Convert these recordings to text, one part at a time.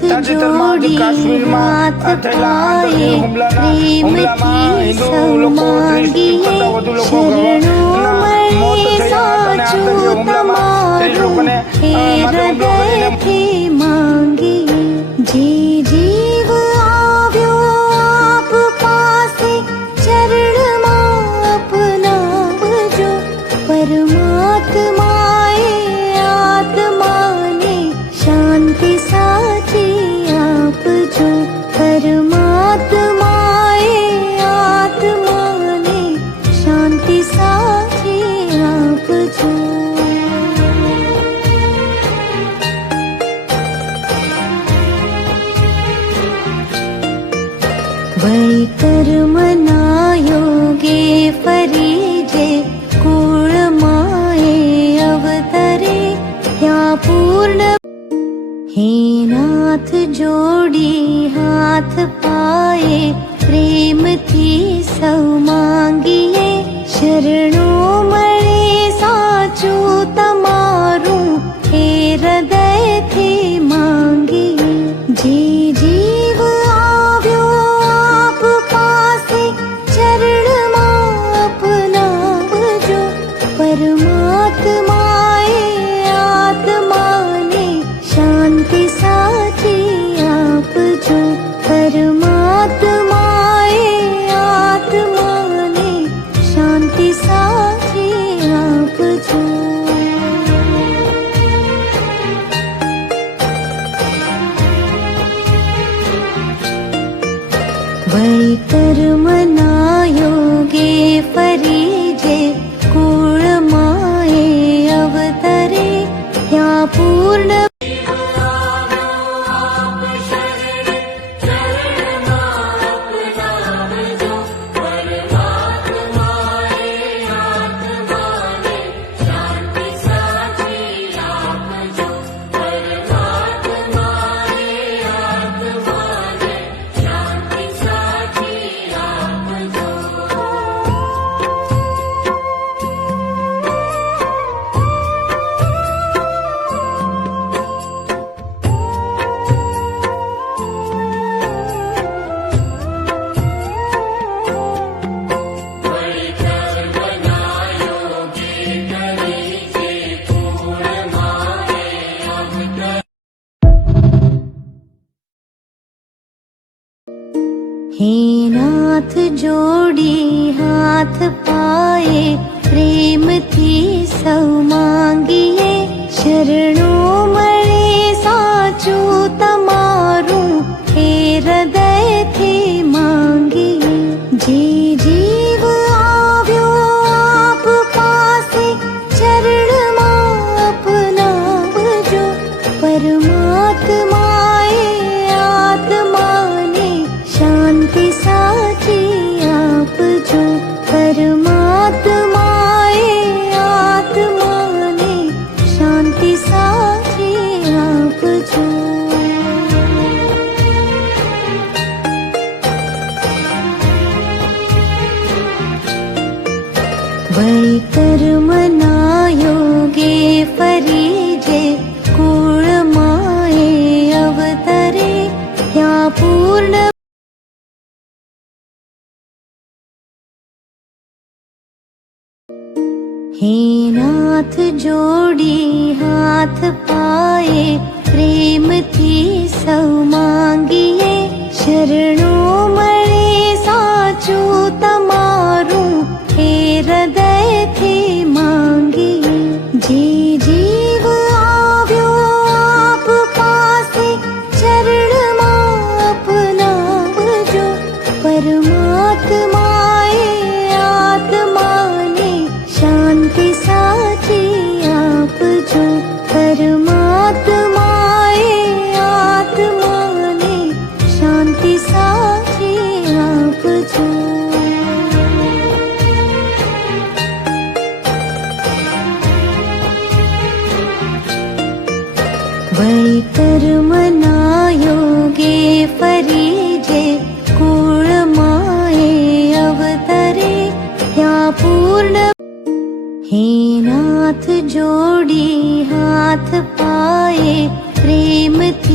તાજેતરમાં કાશ્મીરમાં થયેલા આતંકી હુમલામાં હિન્દુ લોકો 30 કરતા વધુ લોકો મોત થયા અને આતંકી હુમલામાં 30 લોકોને માથે હુમલો કરીને जीव आव्यो आप पासे चरण अपना बजो परमात्माए आत्माने शांति साची आपजो परमात्माए आत्माने शांति साची आपजो वै कर्मना योगे फरीजे कूळमाए अवतरे या पूर्ण हे नाथ जोड़ी हाथ पाए प्रेमथी सौ માંગીએ શરણો મળે સાચું તમારું હે હૃદયથી માંગીએ જે જીવ परमात्माए आत्माने शांति साची आपजो परमात्माए आत्माने शांति साची आपजो वै कर्मना योगे फरीजे कूळमाए अवतरे या पूर्ण हे नाथ जोड़ी हाथ पाए प्रेमथी सौ માંગીએ શરણો મળે સાચું તમારું હે હૃદયથી માંગીએ જે જીવ આવ્યો આપ પાસે ચરણમાં अपना બજો પરમાત્માએ आत्माने शांति साची आपजो परमात्माए आत्माने शांति साची आपजो वै कर्मना योगे फरीजे कूळमाए अवतरे या पूर्ण हे नाथ जोड़ी हाथ पाए प्रेमथी सौ માંગીએ શરણો મળે સાચું તમારું હે હૃદયથી માંગીએ જે જીવ આવ્યો આપ પાસે ચરણમાં अपना બજો परमात्माए आत्माने शांति साची आपजो परमात्माए आत्माने शांति साची आपजो वै कर्मना योगे फरीजे कूळमाए अवतरे या पूर्ण हे नाथ जोड़ी हाथ पाए प्रेमथी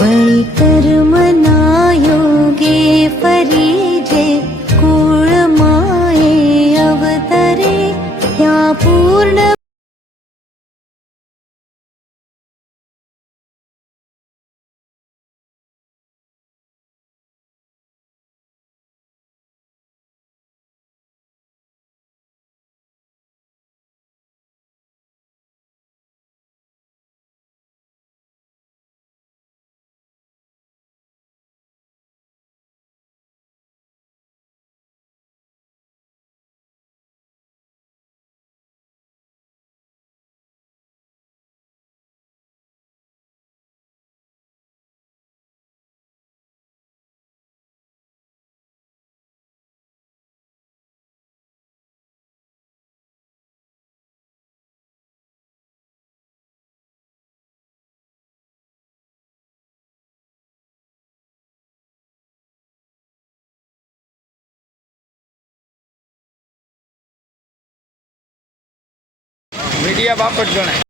વળી કર્મના યોગે ફરી જે કુળમાં એ અવતરે ત્યાં પૂર્ણ મીડિયા બાપટ ગણાય.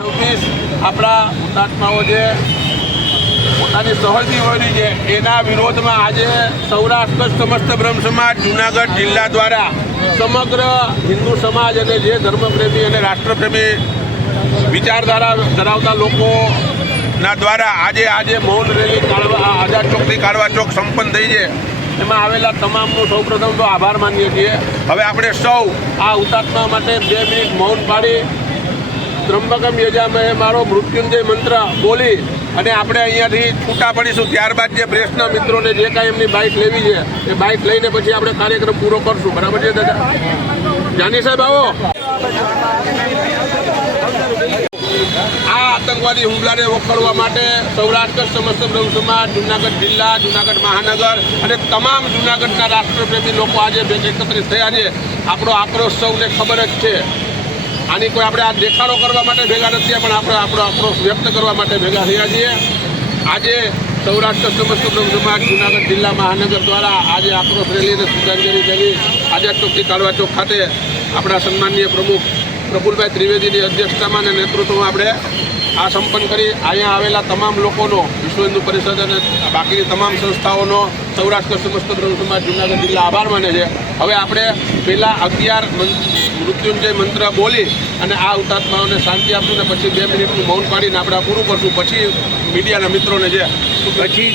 આપણા હુતાત્માઓ જે પોતાની સહજની હોળી છે એના વિરોધમાં આજે સૌરાષ્ટ્ર સમસ્ત બ્રહ્મ સમાજ જુનાગઢ જિલ્લા દ્વારા સમગ્ર હિન્દુ સમાજ અને જે ધર્મપ્રેમી અને રાષ્ટ્રપ્રેમી વિચારધારા ધરાવતા લોકોના દ્વારા આજે મૌન રેલી કાઢવા આઝાદ ચોકથી કાઢવા ચોક સંપન્ન થઈ છે. એમાં આવેલા તમામનો સૌપ્રથમ તો આભાર માનીએ છીએ. હવે આપણે સૌ આ હુતાત્મા માટે 2 મિનિટ મૌન પાડી ત્રંબકમ યજામહે મારો મૃત્યુંજય મંત્ર બોલી અને આપણે અહીંયાથી છૂટા પડીશું. ત્યારબાદ જે પ્રેસના મિત્રોને જે કાંઈ એમની બાઇક લેવી છે એ બાઇક લઈને પછી આપણે કાર્યક્રમ પૂરો કરશું. બરાબર છે દાદા? જાની સાહેબ આવો. આ આતંકવાદી હુમલાને વખોડવા માટે સૌરાષ્ટ્ર સમસ્ત બ્રહ્મ સમાજ જુનાગઢ જિલ્લા જુનાગઢ મહાનગર અને તમામ જુનાગઢના રાષ્ટ્રપ્રેમી લોકો આજે એકત્રિત થયા છે. આપણો આક્રોશ સૌને ખબર જ છે. આની કોઈ આપણે આ દેખાડો કરવા માટે ભેગા નથી પણ આપણે આપણો આક્રોશ વ્યક્ત કરવા માટે ભેગા થયા છીએ. આજે સૌરાષ્ટ્ર સમસ્ત બ્રહ્મ સમાજ જુનાગઢ જિલ્લા મહાનગર દ્વારા આજે આક્રોશ રેલી અને શ્રદ્ધાંજલિ રેલી આઝાદ ચોકથી કાળવા ચોક ખાતે આપણા સન્માનીય પ્રમુખ પ્રફુલભાઈ ત્રિવેદીની અધ્યક્ષતામાં અને નેતૃત્વમાં આપણે આ સંપન્ન કરી અહીંયા આવેલા તમામ લોકોનો વિશ્વ હિન્દુ પરિષદ અને બાકીની તમામ સંસ્થાઓનો સૌરાષ્ટ્ર સમસ્ત બ્રહ્મ સમાજ જુનાગઢ જિલ્લા આભાર માને છે. હવે આપણે પહેલાં 11 મૃત્યુંજય મંત્ર બોલી અને આ હુતાત્માઓને શાંતિ આપશું ને પછી 2 મિનિટનું મૌન પાડીને આપણે આ પૂરું કરશું. પછી મીડિયાના મિત્રોને જે પછી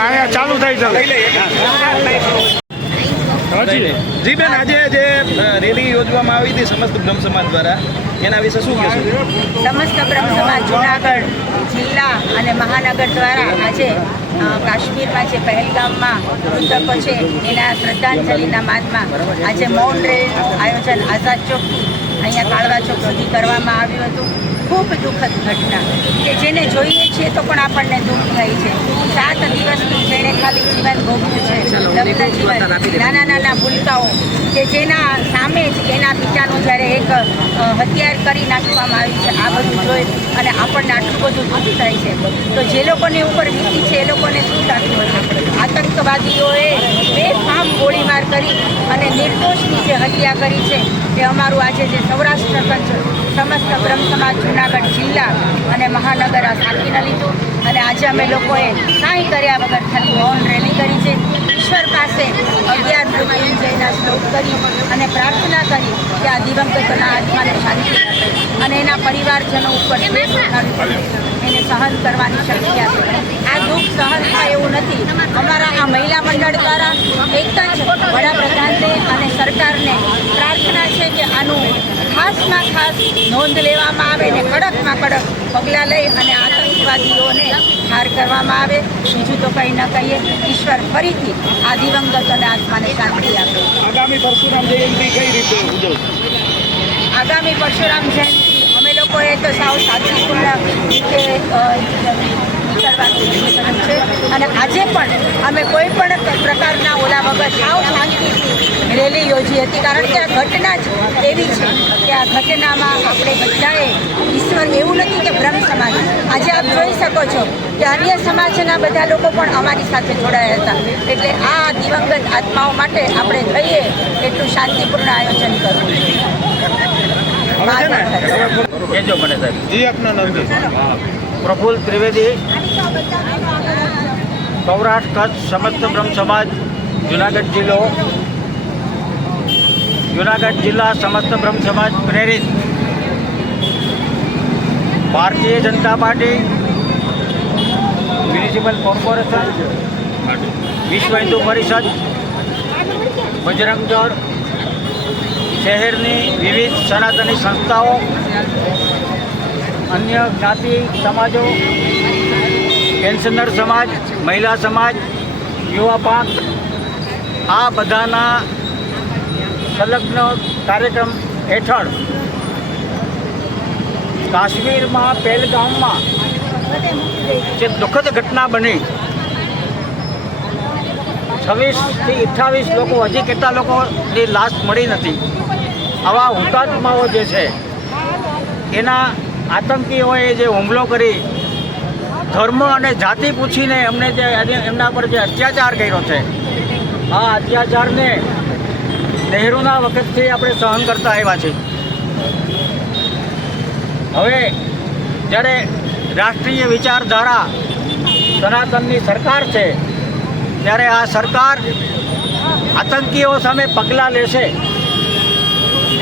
અહીંયા ચાલુ થાય છે. જી બેન, આજે જે રેલી યોજવામાં આવી હતી સમસ્ત બ્રહ્મ સમાજ દ્વારા, એના વિશે શું કહેશો? સમસ્ત બ્રહ્મ સમાજ જુનાગઢ જિલ્લા અને મહાનગર દ્વારા આજે કાશ્મીરમાં જે પહેલગામમાં મૃતકો છે એના શ્રદ્ધાંજલિના માનમાં આજે મૌન રેલીનું આયોજન આઝાદ ચોકથી અહીંયા કાળવા ચોક સુધી કરવામાં આવ્યું હતું. ખૂબ દુઃખદ ઘટના કે જેને જોઈએ છીએ તો પણ આપણને દુઃખ થાય છે. 7 દિવસનું જેણે ખાલી જીવન ભોગવ્યું છે, લગ્ન જીવન, નાના નાના ભૂલકાઓ કે જેના સામે જ એના પિતાનું જ્યારે એક હત્યાર કરી નાખવામાં આવી છે, આ બધું જોઈ અને આપણને આટલું બધું દુઃખ થાય છે. તો જે લોકોની ઉપર વીતી છે એ લોકોને શું થતું હશે? આતંકવાદીઓએ બેફામ ગોળીમાર કરી અને નિર્દોષની જે હત્યા કરી છે એ અમારું આજે જે સૌરાષ્ટ્ર કચ્છ સમસ્ત બ્રહ્મ સમાજ જુનાગઢ જિલ્લા અને મહાનગર આ સાંકળીને લીધું અને આજે અમે લોકોએ કાંઈ કર્યા વગર ખાલી મૌન રેલી કરી છે. ઈશ્વર પાસે 11 મૃત્યુંજયના શ્લોક કરી અને પ્રાર્થના કરી કે આ દિવંગતોના આત્માને શાંતિ આપે અને એના પરિવારજનો ઉપર જે એને સહન કરવાની શક્તિ આપે. આ દુઃખ સહન થાય એવું નથી. અમારા આ મહિલા મંડળ દ્વારા એક જ વડાપ્રધાનને અને સરકારને પ્રાર્થના છે કે આનું ખાસમાં ખાસ નોંધ લેવામાં આવે ને કડકમાં કડક પગલાં લઈ અને આતંકવાદીઓને ઠાર કરવામાં આવે. બીજું તો કંઈ ન કહીએ. ઈશ્વર ફરીથી આ દિવંગતોને આત્માને શાંતિ આપે. આગામી પરશુરામ જયંતિ કઈ રીતે ઉજવશે? આગામી પરશુરામ જયંતિ અમે લોકોએ તો સાવ શાંતિપૂર્ણ રીતે નીકળવાનું છે અને આજે પણ અમે કોઈ પણ પ્રકારના ઓલા વગર સાવ શાંતિથી રેલી યોજી હતી. કારણ કે આ ઘટના જ એવી છે કે આ ઘટનામાં આપણે બધાએ ઈશ્વર એવું નથી કે બ્રહ્મ સમાજ, આજે આપ જોઈ શકો છો કે અન્ય સમાજના બધા લોકો પણ અમારી સાથે જોડાયા હતા. એટલે આ દિવંગત આત્માઓ માટે આપણે થઈએ એટલું શાંતિપૂર્ણ આયોજન કરવું કહેજો મને સાહેબ. જી, આપનું નામ છે? પ્રફુલ્લ ત્રિવેદી, સૌરાષ્ટ્ર કચ્છ સમસ્ત બ્રહ્મ સમાજ જુનાગઢ જિલ્લો, જુનાગઢ જિલ્લા સમસ્ત બ્રહ્મ સમાજ પ્રેરિત Bharatiya Janata party, municipal corporation, વિશ્વ હિન્દુ પરિષદ, બજરંગ દળ, શહેરની વિવિધ સનાતની સંસ્થાઓ, અન્ય જ્ઞાતિ સમાજો, પેન્શનર સમાજ, મહિલા સમાજ, યુવા પાંખ, આ બધાના સંલગ્ન કાર્યક્રમ હેઠળ કાશ્મીરમાં પહેલગામમાં જે દુઃખદ ઘટના બની, 26 થી 28 લોકો, હજી કેટલા લોકોની લાશ મળી નથી. આવા હુતાત્માઓ જે છે એના આતંકીઓએ જે હુમલો કરી ધર્મ અને જાતિ પૂછીને એમને જે એમના પર જે અત્યાચાર કર્યો છે, આ અત્યાચારને નહેરુના વખતથી આપણે સહન કરતા આવ્યા છીએ. હવે જ્યારે રાષ્ટ્રીય વિચારધારા સનાતનની સરકાર છે ત્યારે આ સરકાર આતંકીઓ સામે પગલાં લેશે,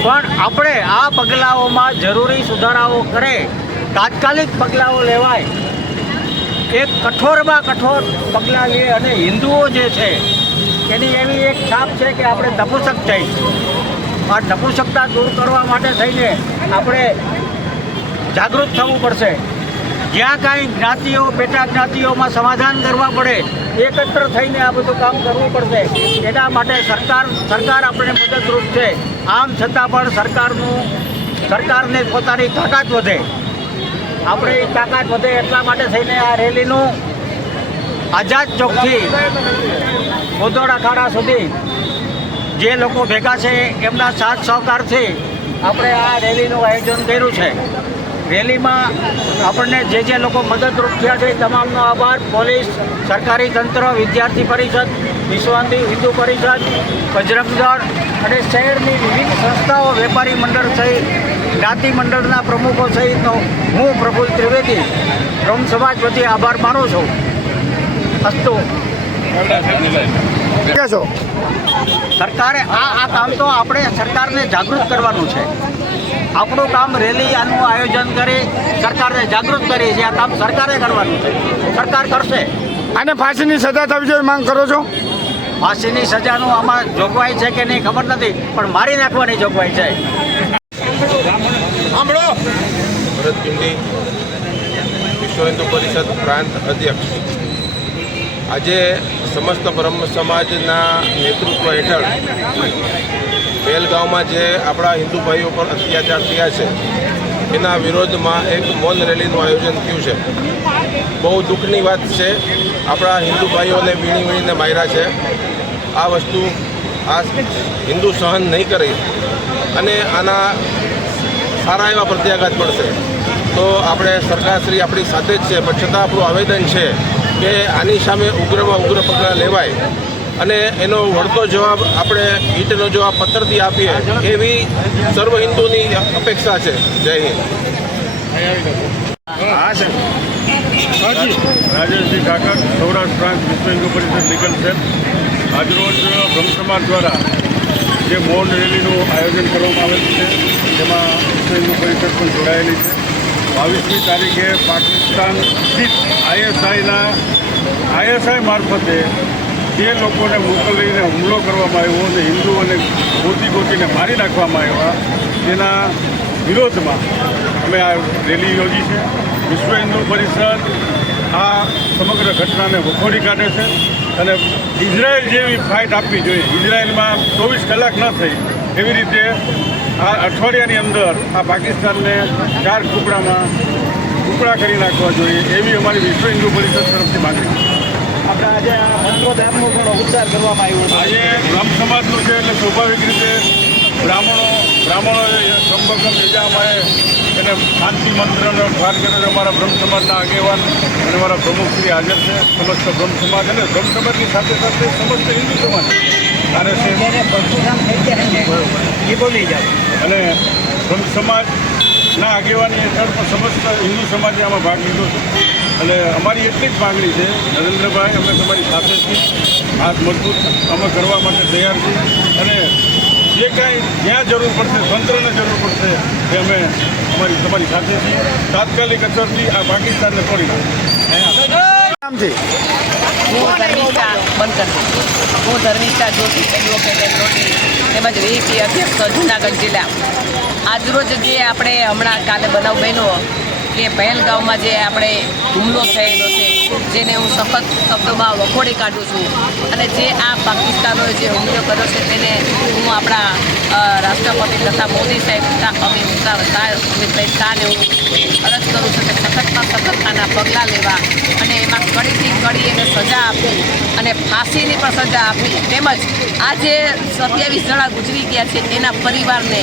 પણ આપણે આ પગલાઓમાં જરૂરી સુધારાઓ કરે, તાત્કાલિક પગલાઓ લેવાય, એક કઠોરમાં કઠોર પગલાં લે અને હિન્દુઓ જે છે એની એવી એક છાપ છે કે આપણે નપુંસક થઈ, આ નપુંસકતા દૂર કરવા માટે થઈને આપણે જાગૃત થવું પડશે. જ્યાં કાંઈ જ્ઞાતિઓ, પેટા જ્ઞાતિઓમાં સમાધાન કરવા પડે, એકત્ર થઈને આ બધું કામ કરવું પડશે. એના માટે સરકાર આપણને મદદરૂપ છે. આમ છતાં પણ સરકારને પોતાની તાકાત વધે, આપણે એ તાકાત વધે એટલા માટે થઈને આ રેલીનું આઝાદ ચોકથી ગોદોડા ખાડા સુધી જે લોકો ભેગા છે એમના સાથ સહકારથી આપણે આ રેલીનું આયોજન કર્યું છે. રેલીમાં આપણને જે લોકો મદદરૂપ થયા છે તમામનો આભાર. પોલીસ, સરકારી તંત્ર, વિદ્યાર્થી પરિષદ, વિશ્વ હિન્દુ પરિષદ, બજરંગ દળ અને શહેરની વિવિધ સંસ્થાઓ, વેપારી મંડળ સહિત જ્ઞાતિ મંડળના પ્રમુખો સહિતનો હું પ્રફુલ્લ ત્રિવેદી બ્રહ્મ સમાજ વતી આભાર માનું છું. અસ્તુ. સરકારે આ કામ તો આપણે સરકારને જાગૃત કરવાનું છે. આપણું કામ રેલી આનું આયોજન કરી સરકારને જાગૃત કરી છે. આ કામ સરકારે કરવાનું છે, સરકાર કરશે. અને ફાંસીની સજા થવી જોઈએ માંગ કરો છો? ફાંસીની સજાનું આમાં જોગવાઈ છે કે નહીં ખબર નથી, પણ મારી નાખવાની જોગવાઈ છે. ભરત કિંડી, વિશ્વ હિન્દુ પરિષદ પ્રાંત અધ્યક્ષ. આજે સમસ્ત બ્રહ્મ સમાજના નેતૃત્વ હેઠળ પહેલગામમાં જે આપણા હિન્દુ ભાઈઓ પર અત્યાચાર થયા છે એના વિરોધમાં એક મૌન રેલીનું આયોજન થયું છે. બહુ દુઃખની વાત છે, આપણા હિન્દુ ભાઈઓને વીણી વીણીને માર્યા છે. આ વસ્તુ આ હિન્દુ સહન નહીં કરે અને આના સારા એવા પ્રત્યાઘાત પડશે. તો આપણે સરકારશ્રી આપણી સાથે જ છે, પણ છતાં આપણું આવેદન છે કે આની સામે ઉગ્રમાં ઉગ્ર પગલાં લેવાય અને એનો વળતો જવાબ આપણે ઈંટનો જવાબ પથ્થરથી આપીએ એવી સર્વ હિન્દુની અપેક્ષા છે. જય હિન્દ. રાજેશજી ઠાકર, સૌરાષ્ટ્ર પ્રાંત વિશ્વ હિન્દુ પરિષદ લીગલ સેલ. આજરોજ બ્રહ્મ સમાજ દ્વારા જે મૌન રેલીનું આયોજન કરવામાં આવેલ છે તેમાં વિશ્વ હિન્દુ પરિષદ પણ જોડાયેલી છે. 22મી તારીખે પાકિસ્તાન સ્થિત આઈએસઆઈ મારફતે જે લોકોને મોકલીને હુમલો કરવામાં આવ્યો અને હિન્દુઓને ગોતીને મારી નાખવામાં આવ્યા તેના વિરોધમાં અમે આ રેલી યોજી છે. વિશ્વ હિન્દુ પરિષદ આ સમગ્ર ઘટનાને વખોડી કાઢે છે અને ઇઝરાયલ જેવી ફાઇટ આપવી જોઈએ. ઇઝરાયલમાં 24 કલાક ન થઈ એવી રીતે આ અઠવાડિયાની અંદર આ પાકિસ્તાનને 4 ટુકડા કરી નાખવા જોઈએ એવી અમારી વિશ્વ હિન્દુ પરિષદ તરફથી માંગણી છે. આપણે આજે આ મંત્રોધામનો પણ ઉચ્ચાર કરવામાં આવ્યો છે. આજે બ્રહ્મ સમાજનું છે એટલે સ્વાભાવિક રીતે બ્રાહ્મણોએ સંભગમ નિજામાએ એને શાંતિ મંત્રનો પાઠ કર્યો છે. અમારા બ્રહ્મ સમાજના આગેવાન અને અમારા પ્રમુખશ્રી હાજર છે. સમસ્ત બ્રહ્મ સમાજ અને બ્રહ્મ સમાજની સાથે સાથે સમસ્ત હિન્દુ સમાજ કાર્ય છે એ બોલી જાય અને બ્રહ્મ સમાજના આગેવાની હેઠળ પણ સમસ્ત હિન્દુ સમાજે આમાં ભાગ લીધો છે. એટલે અમારી એટલી જ માગણી છે, નરેન્દ્રભાઈ, અમે તમારી સાથે છીએ, હાથ મજબૂત અમે કરવા માટે તૈયાર છીએ અને જે કાંઈ જ્યાં જરૂર પડશે, તંત્રને જરૂર પડશે એ અમે તમારી સાથે છીએ. તાત્કાલિક અસરથી આ પાકિસ્તાનને તોડી નાખીએ. હું ધર્મિષ્ઠા જોશી, એડવોકેટ એન્ડ તેમજ વીપી અધ્યક્ષ જૂનાગઢ જિલ્લા. આજરોજ જે આપણે હમણાં કાલે બનાવ બન્યો કે પહેલગામમાં જે આપણે હુમલો થયેલો છે જેને હું સખત શબ્દોમાં વખોડી કાઢું છું અને જે આ પાકિસ્તાનોએ જે હુમલો કર્યો છે તેને હું આપણા રાષ્ટ્રપતિ તથા મોદી સાહેબ તથા અમિતભાઈ શાહને હું અરજ કરું છું કે સખતમાં સખત આના પગલાં લેવા અને એમાં કડીથી કડી એને સજા આપી અને ફાંસીની પણ સજા આપી તેમજ આ જે 27 જણા ગુજરી ગયા છે એના પરિવારને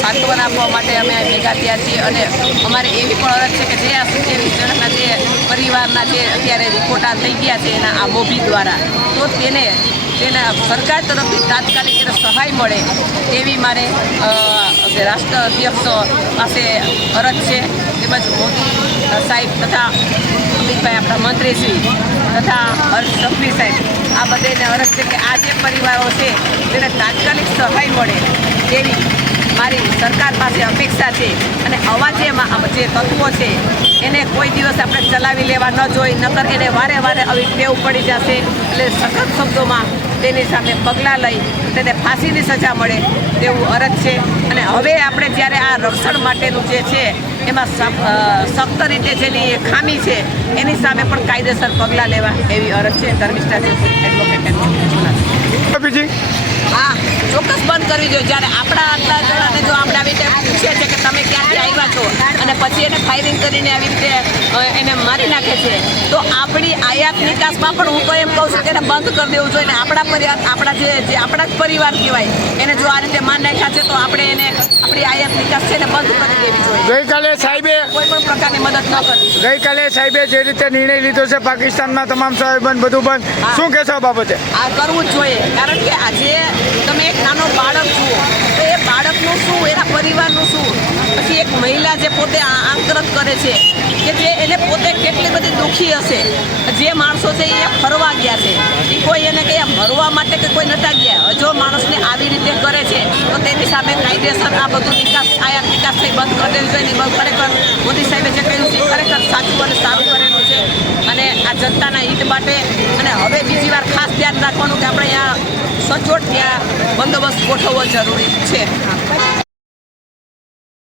સાંત્વના આપવા માટે અમે ભેગા થયા છીએ અને અમારે એવી પણ અરજ છે કે જે આ 27 જણાના જે પરિવારના જે અત્યારે રિપોર્ટ થઈ ગયા છે એના આ મોભી દ્વારા તો તેના સરકાર તરફથી તાત્કાલિક એને સહાય મળે તેવી મારે રાષ્ટ્ર અધ્યક્ષ પાસે અરજ છે. તેમજ મોદી સાહેબ તથા અમિતભાઈ આપણા મંત્રીશ્રી તથા હર્ષ સંઘવી સાહેબ આ બધાને અરજ છે કે આ જે પરિવારો છે તેને તાત્કાલિક સહાય મળે તેવી મારી સરકાર પાસે અપેક્ષા છે અને આવા જે તત્વો છે એને કોઈ દિવસ આપણે ચલાવી લેવા ન જોઈએ, નકર એને વારે આવી ટેવ પડી જશે. એટલે સખત શબ્દોમાં તેની સામે પગલાં લઈ તેને ફાંસીની સજા મળે તેવું અરજ છે અને હવે આપણે જ્યારે આ રક્ષણ માટેનું જે છે એમાં સખ્ત રીતે જેની ખામી છે એની સામે પણ કાયદેસર પગલાં લેવા એવી અરજ છે. ધર્મિષ્ઠા એડવોકેટ. હા, ચોક્કસ બંધ કરવી જોઈએ. જ્યારે આપણા આટલા જણાને જો આપણે આવી રીતે પૂછીએ છીએ કે તમે ક્યાંથી આવ્યા છો અને પછી એને ફાયરિંગ કરીને આવી રીતે એને મારી નાખે છે તો આપણી આયાત નિકાસમાં પણ હું તો એમ કહું છું કે એને બંધ કરી દેવું જોઈએ. આપણા આપણા જે આપણા જ પરિવાર કહેવાય એને જો આ રીતે માર નાખ્યા છે તો આપણે એને આપણી આયાત નિકાસ છે ને બંધ કરી દેવી જોઈએ. ગઈકાલે સાહેબે કોઈ પણ પ્રકારની મદદ ન કરવી જોઈએ. ગઈકાલે સાહેબે જે રીતે નિર્ણય લીધો છે પાકિસ્તાનમાં તમામ શહેર બંધ બધું બંધ, શું કહેશો આ બાબતે? આ કરવું જ જોઈએ કારણ કે આજે તમે એક નાનો બાળક જુઓ તો એ બાળકનું શું, એના પરિવારનું શું, પછી એક મહિલા જે પોતે આંતરત કરે છે કે જે એને પોતે કેટલી બધી દુઃખી હશે. જે માણસો છે એ ફરવા ગયા છે એ કોઈ એને કંઈ મરવા માટે કે કોઈ નતા ગયા. જો માણસને આવી રીતે કરે છે તો તેની સામે કાયદેસર આ બધું આયાત નિકાસ થઈ બંધ કરી દેવી જોઈએ. ખરેખર મોદી સાહેબે જે કહ્યું છે ખરેખર સાચું અને સારું કરેલું છે અને આ જનતાના હિત માટે. અને હવે બીજી વાર ખાસ ધ્યાન રાખવાનું કે આપણે અહીંયા સચોટ ત્યાં બંદોબસ્ત ગોઠવવો જરૂરી છે.